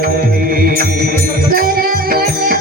Thank you.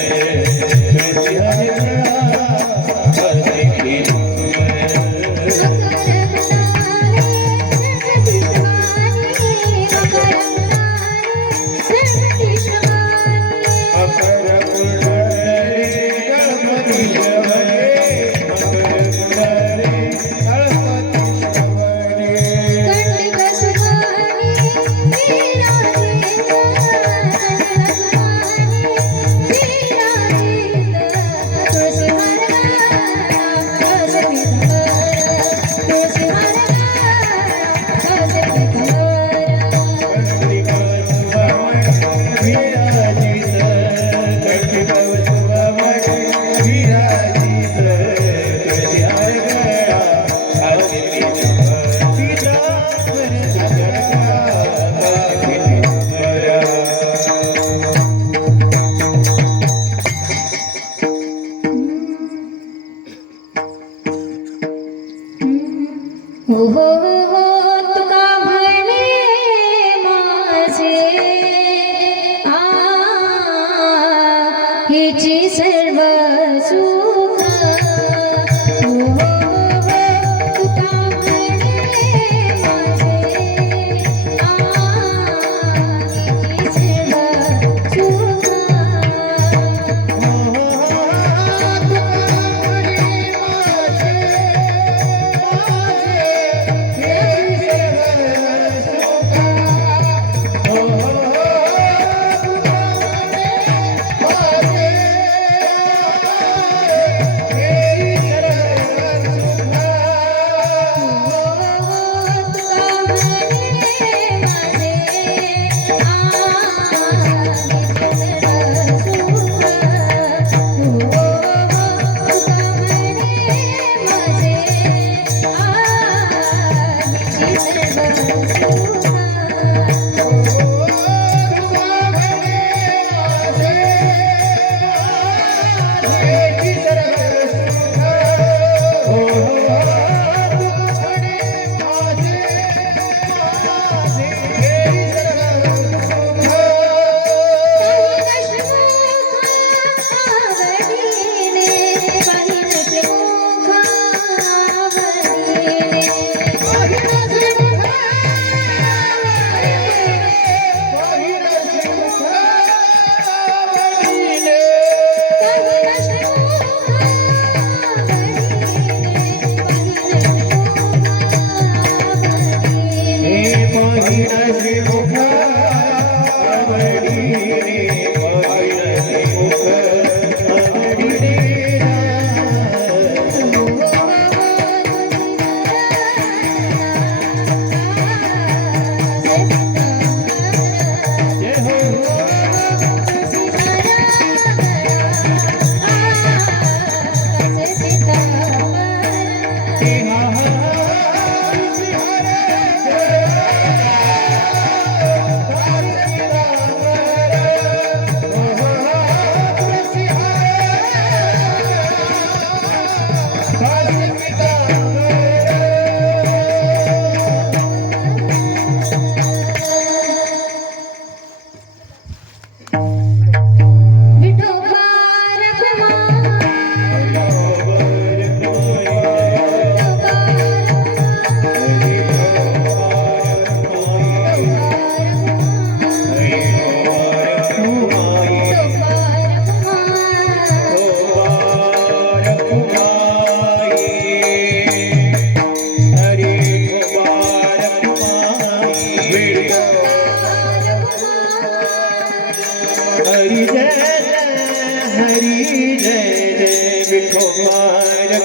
રે Oh, over, oh.